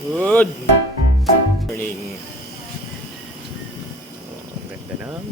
Good morning. Ang ganda ng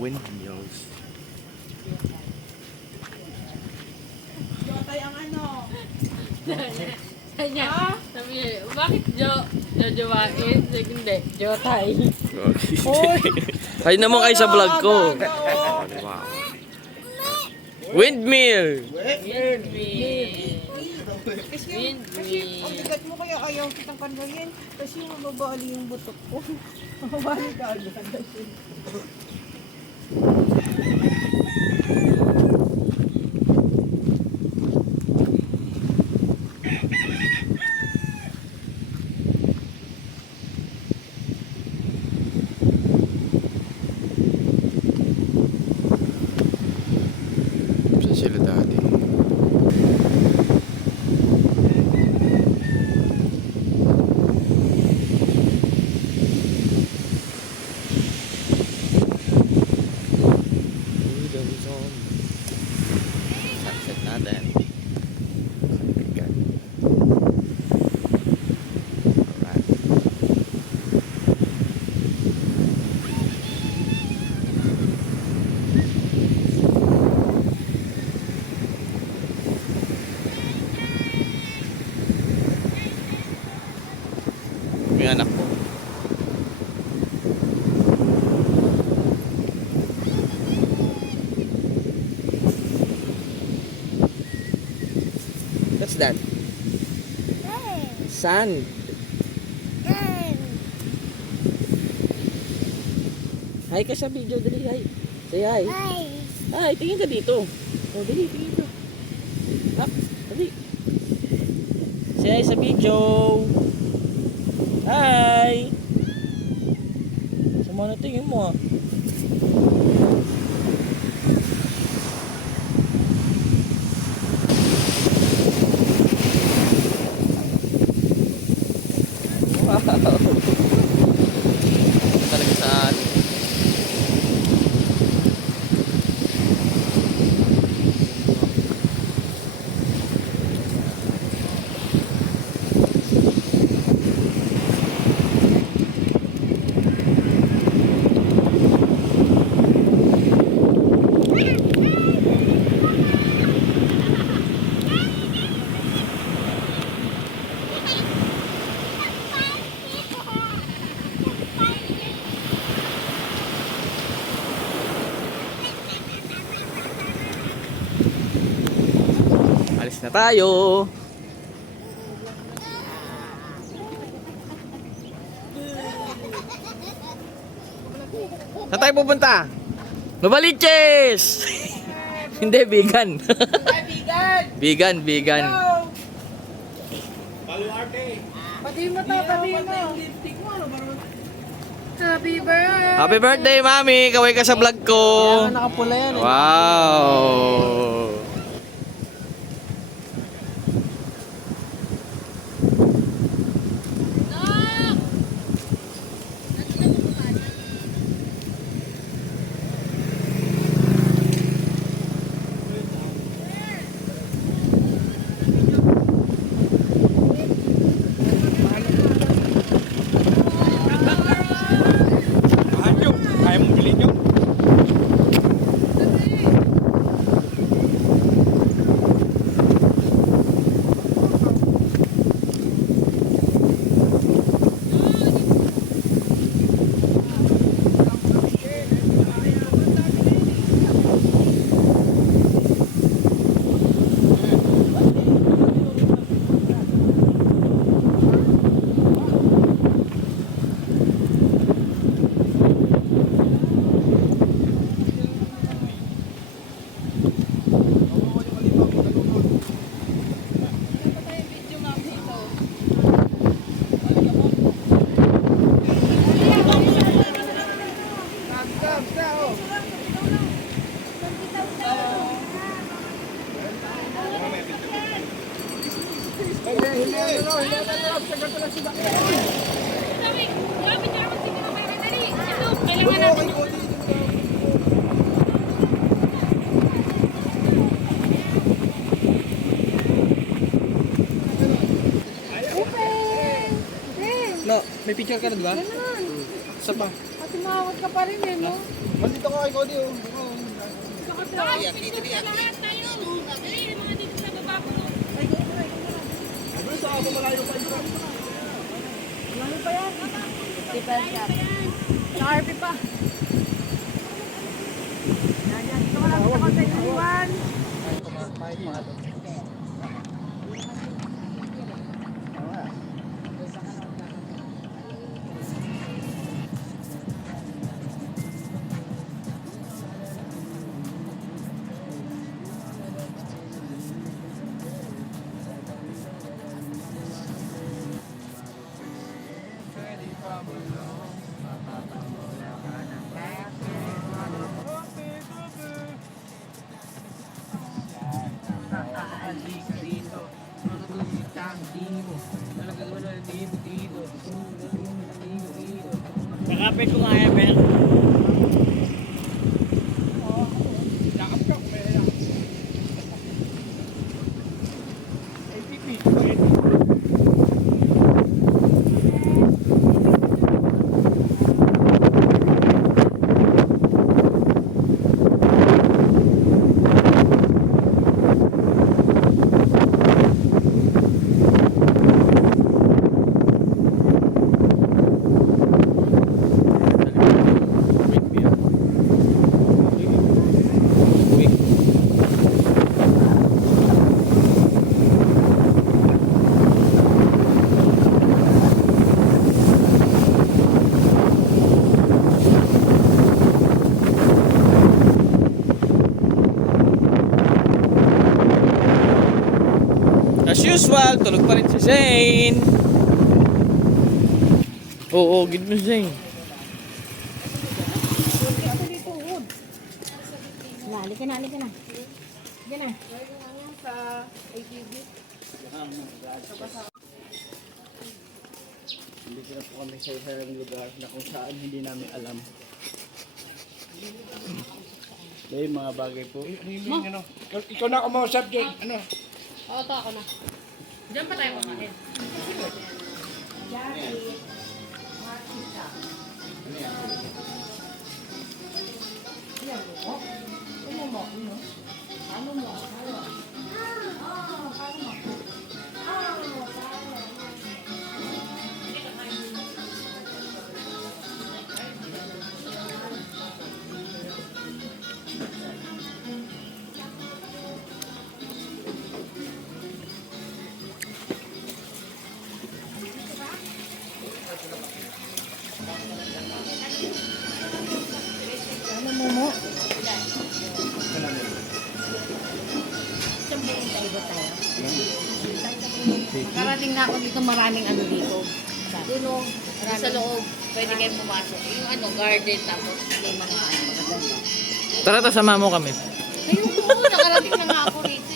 windmills. Jotay ang ano? Kanya, sabi niya, bakit jojowain? Hindi, Jotay. Ay naman kayo sa vlog ko. Wow. Windmill! Windmill. Kasi ang bigat mo kaya ayaw kitang kangayin. Kasi mababali yung butok ko. Mababali ka agad. Saan sila dati? Sunset natin. Kaibigan. Alright. Yung anak ko. What's that? Sand. Hi ka sa video, dali, hi. Say hi. Hi, tingin ka dito. Oh, dali, tingin ka. Up, dali. Say hi sa video. Hi. Sama na tingin mo ah. Wow. Talaga saan? Alis na tayo. Saan tayo pupunta? Novaliches! Hindi, vegan. Vegan, vegan. Pati mo to, pati mo. Happy birthday! Happy birthday, Mami! Kaway ka sa vlog ko. Kaya nakapula yan eh. Wow! Kaya mong bilhin yun? Kailangan natin yung May picture ka na, di ba? Ganun. Isa pa. At tumawag ka pa rin eh, no? Mandito ka kay Cody, oh. Ano pa yan? Tipel shop. Sa RP pa. Yan. Ito ka lang sa contact iwan. Nakapit ko nga yan, Ben. Yakap ka, may yakap. Ay, pipi. As usual, tulog pa rin si Zane. Oo, gid mo Zane. Halika na. Halika na. Hindi na po kami sa isang lugar na kung saan hindi namin alam. May mga bagay po. Ano? Ikaw na kumausap dyan. Ano? Oo, to ako na. Diyan pa tayo kumain. Ano mo mo? Karating na ako dito, maraming ano dito. Dulo, sa loob, pwede kayo pumasok. Yung ano, garden, tapos may mga ano, magaganda. Tara, tasama mo kami. Ayun po, nakarating na nga ako rito.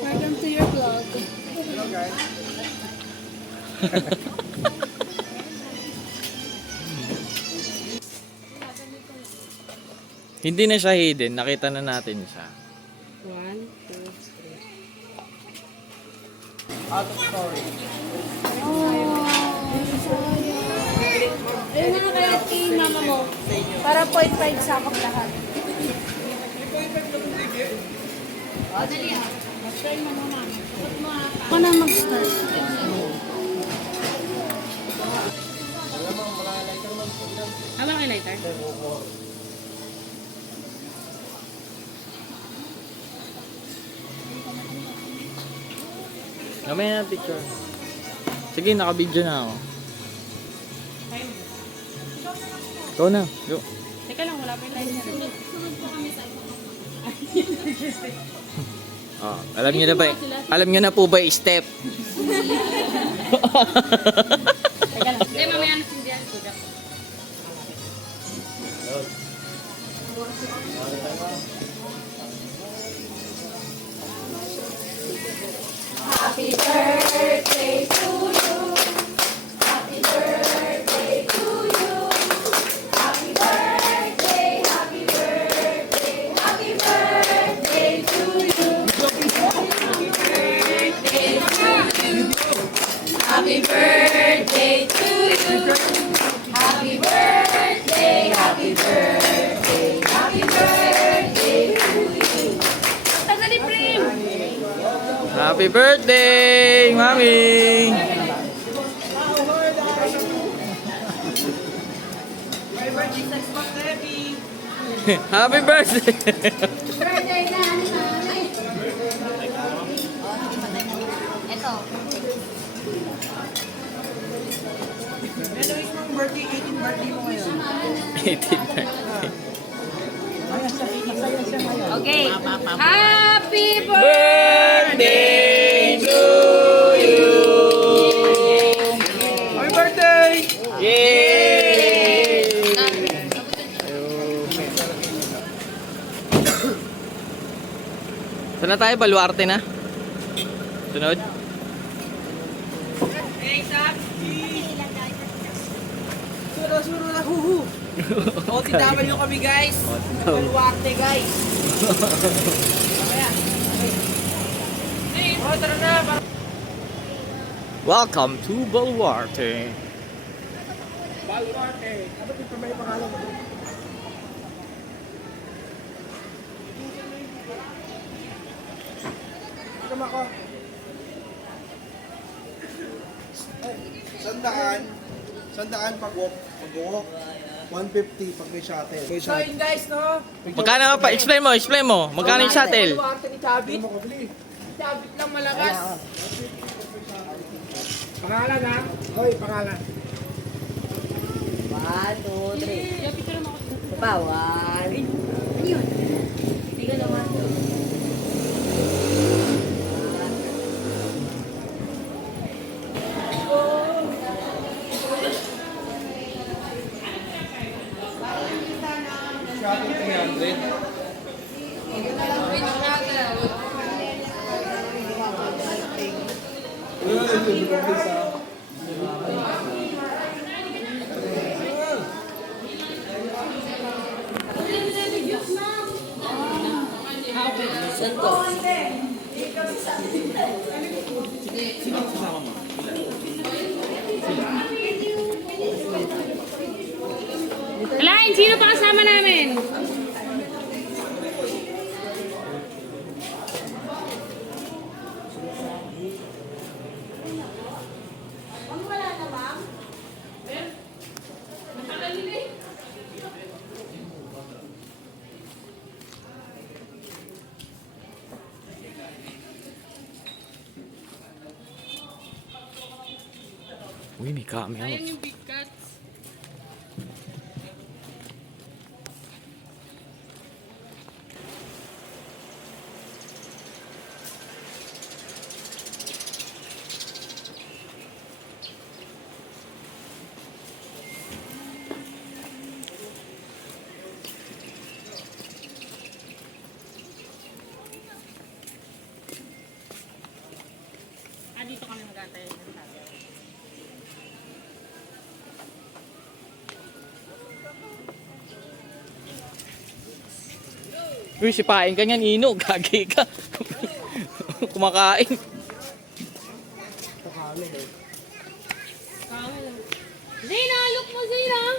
Welcome to your vlog. Hindi na siya hidden, nakita na natin siya. 1, 2, 3. Out of story. Ayun na kaya kay mama mo. Para 0.5 sakop lahat. Ako na mag-start. Habang kay lighter? Mamaya na picture. Sige, naka-video na ako. Ikaw na, go. Teka lang, wala pa yung lighter. Oh, alam niyo na ba? Alam niyo na po ba yung step? Teka lang. Hindi, mamaya na sindihan ko. Happy birthday to you. Happy birthday to you. Happy birthday, happy birthday, happy birthday to you. Happy birthday, Mami! My birthday next month, Debbie. Happy birthday! Ito. Ano yung mong birthday? 18th birthday mo ngayon. 18. Okay. Happy Birthday to you! Happy birthday! Yay! Saan na tayo? Baluarte na? Sunod? Suro na huhu. OTW kami guys. Baluarte guys. Oh, tara na. Welcome to Baluarte. Baluarte. Dapat ito may pangalan mo. Tama ko. Sandaan pag-walk. 150 pag may shuttle. May So yun guys, no? Magkano nga pa? Explain mo. Magkano yung shuttle? Baluarte ni Chabit. mo kabili. Chabit lang malabas. Pangalan ha? Hoy, pangalan. 1, 2, 3. Bawal. Ano yun? Hindi ka naman. Shuttle 300. Alain, sino pa kasama namin? Uy, may camera. Ayan yung big cats. Dito kami mag-antay. Uy, sipain ka niyan, Ino. Gagi ka. Kumakain. Zina, look mo Zina!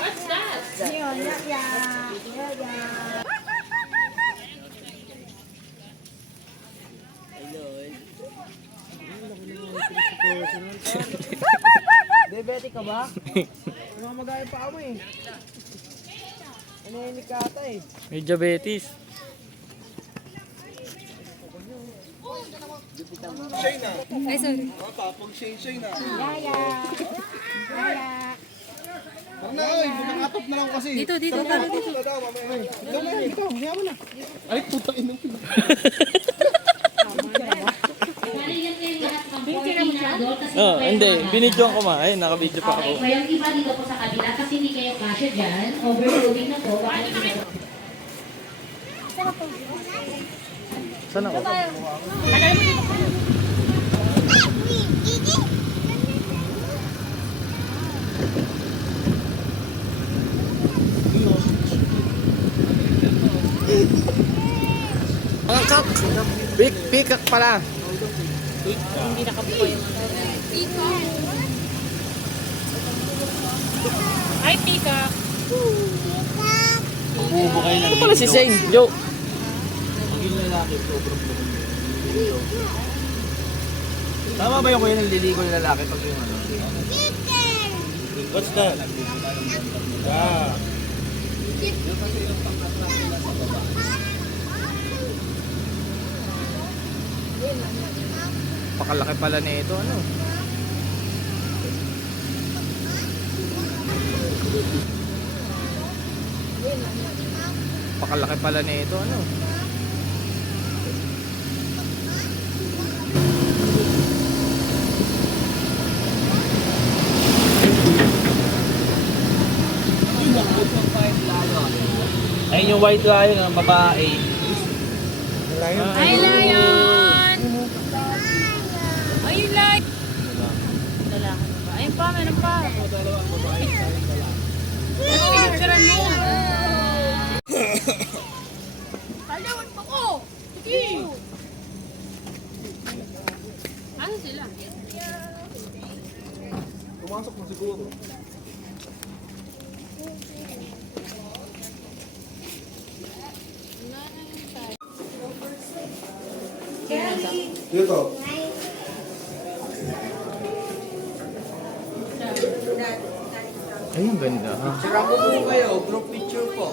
What's that? Diabetic ka ba? Ano magaya pa mo eh. Ano yung nikata eh. May diabetes. Ay, sorry. Tapos shay na. Tara na, oy. Nakatop na lang kasi. Dito. Tara na, dito. Dito, hiya mo na. Ay, putang ina. Oh, hindi. Binidyoan ko ma. Ayun, naka-video pa ako. Okay, kayong iba dito po sa kabila kasi hindi kayo kasya dyan. Overloading na po. Baka hindi kayo. Saan ako? Mga kak! Pikak pala. Hindi nakabuka yung Ay, pika. Ano pala si Zane? Yo! lalaki, sobrang buhok. Tama ba yung kuya naliligo ng lalaki pag yung ano? What's that? Yeah. Pakalaki pala nito, ano? Pakalaki pala nito, ano? Ayun yung white lion ng babae. Hi, lion! Ayun, lion! Lalaki na ba? Ayun pa, meron pa. Pinicturean mo. Kalawan pa ko! Sige! Ano sila? Pumasok na siguro. Dito. Ayun, ganda. Ha? Sira po po kayo, group picture po.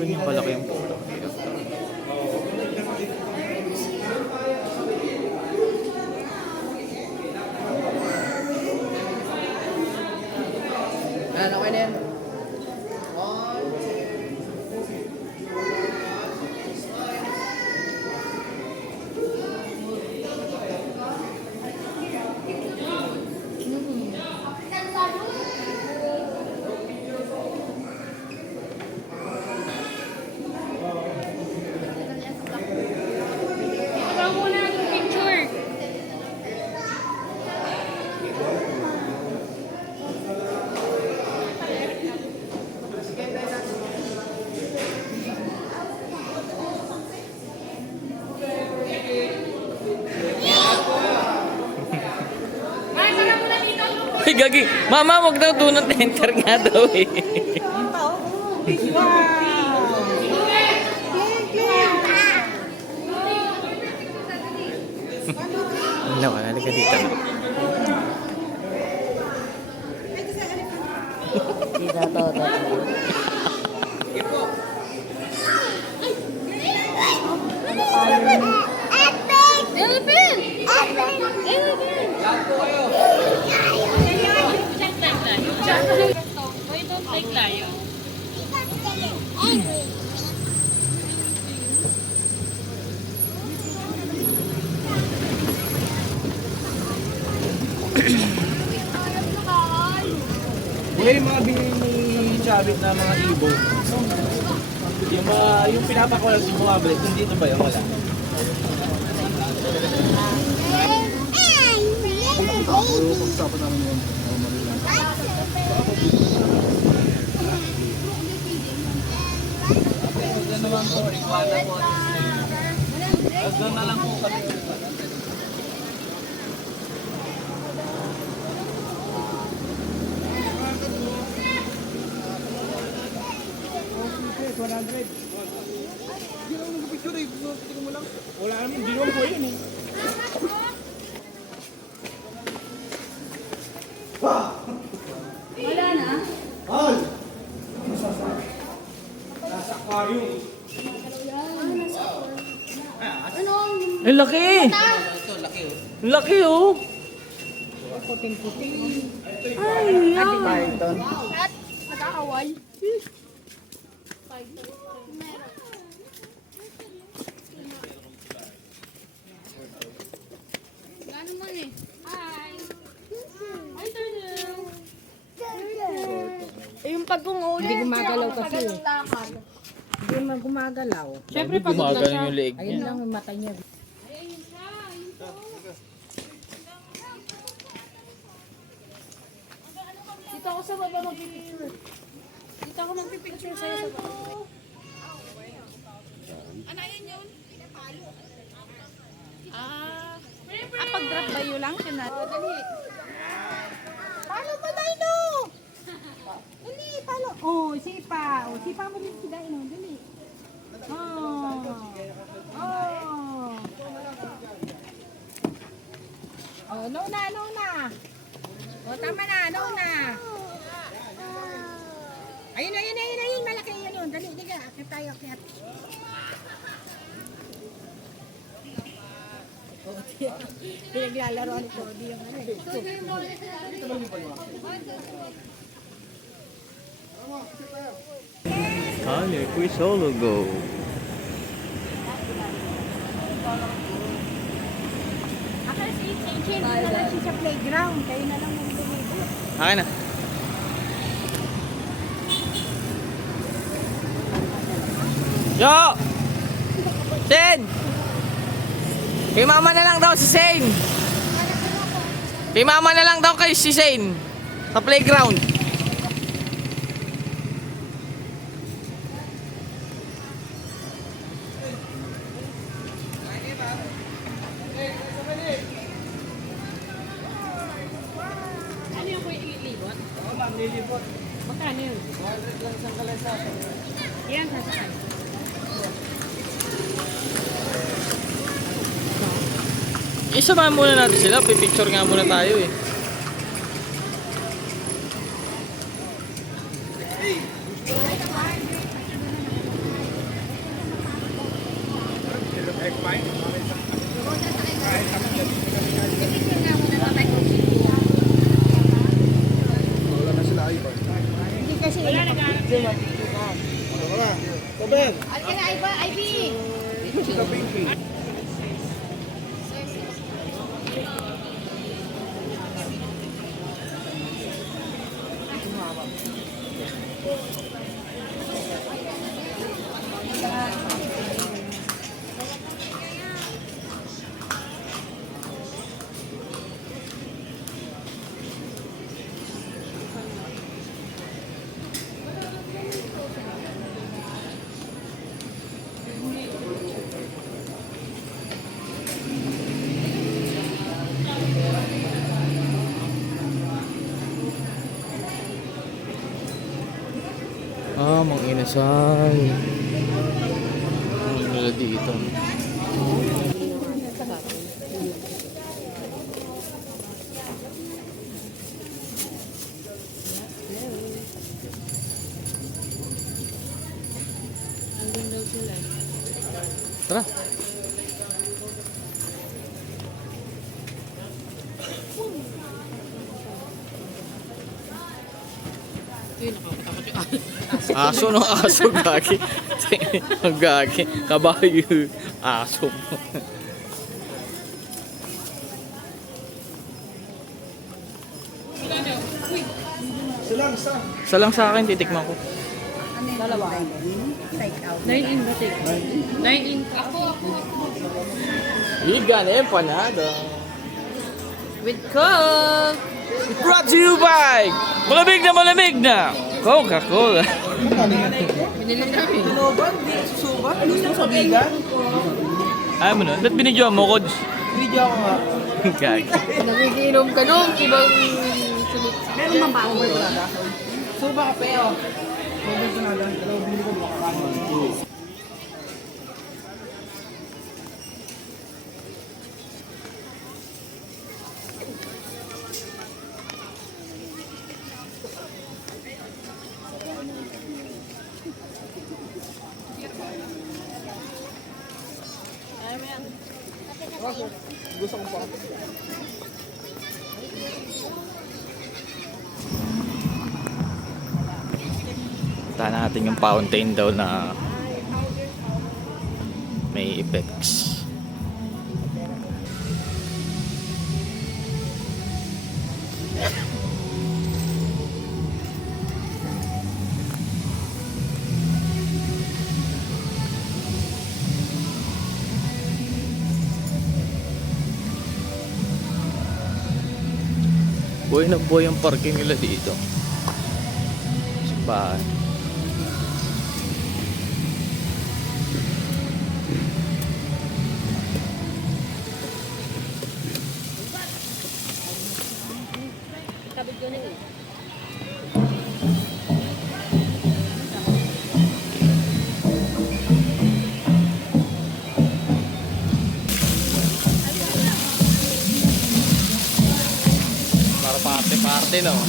Ganyan kalaki yung puto. Ano kayo na yan? Ikaw muna ang picture. Ay, para muna dito. Ay, gagi. Mama, wag daw doon ng enter nga daw eh. Ano, halika dito. Elephant! Elephant! Check time tayo. Why don't take tayo? Kuya, yung mga binili ni Chavit na mga ibon. Yung pinapakulat yung mga bread, hindi dito ba yung wala? Pag-usapan namin yun. Yan naman po, iguana po. Doon na lang po kami. Wala naman, hindi naman po yun eh. Wala na? Al! Nasa aquarium. Ang laki! Ang laki oh! Ay, yan! Nakakawal. Gano'n man eh. Hi! Hi, turtle! Yung pag umuulit, Hindi gumagalaw kasi. lakad. Hindi naman gumagalaw. Siyempre, pagod na Gumagano siya. yung leeg Ayun niya. lang yung mata niya. Dito ako sa baba magpipicture. Dito ako magpipicture sa'yo sa baba. Ano yun yun? Ah, Pag-drop ba yun lang? Dali. Palo mo, Dino! Dali, palo. Oh, sipa. Oh, sipa mo din si Dino. Dali. Oh. Oh. Oh, no na. Oh, tama na, no na. Ayun. Malaki yun. Dali, diga. Akit tayo, akit. Pinaglalaro ni Cody yung ano eh. Kanye, we solo go. Kasi change na lang siya sa playground. Kayo na lang yung bumibot. Akin na. Yo! Sen! Kay mama na lang daw si Sen. Kay mama na lang daw kay si Sen. Sa playground. Ano yung kuya ilibot? Oo, ma'am, nilipot. Magkano yun? 100 lang isang kalesa. Yan, sasakay. Isamahan muna natin sila. Pipicture nga muna tayo eh. Wala na sila iba. Hindi kasi Wala nag-aarap sila. Wala. Tobel! At kaya Iba, Ivy! Sila Pinky. Ah, mga inasal. Ano nila dito? Tara. Aso no, aso gagi. Ang gagi. Kabayo. Aso. Silang sa. Isa lang sa akin, titikman ko. Dalawa. Take out. 9 in ba, take? 9 in. Ako. Vegan empanada. With Coke. Brought to you by malamig na Coca-Cola. Binili namin. Susuban? Hindi susuban? Gusto mo sa bigan? Ayaw mo na. Ba't binidyoan mo, Kods? Video ko nga. Gagi. Nagiginom ka nung ibang sulit. Meron bang baong balada? Suba ka peo. Tobel ka na lang. Pero bili ko baka kanin. Gusto ko pa. Punta natin yung fountain daw na may effects. Buhay na buhay ang parking nila dito. Simbahan. natin, oh.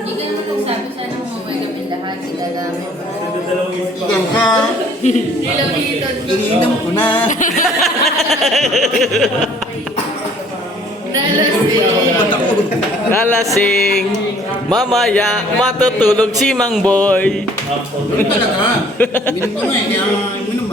Hindi ka naman kung sabi sana mamay kami lahat. Sila namin. Yan ka. Ilang dito. Iniinom ko na. Nalasing. Mamaya, matutulog si Mang Boy. Talaga. Minum ko nga eh. Kaya minum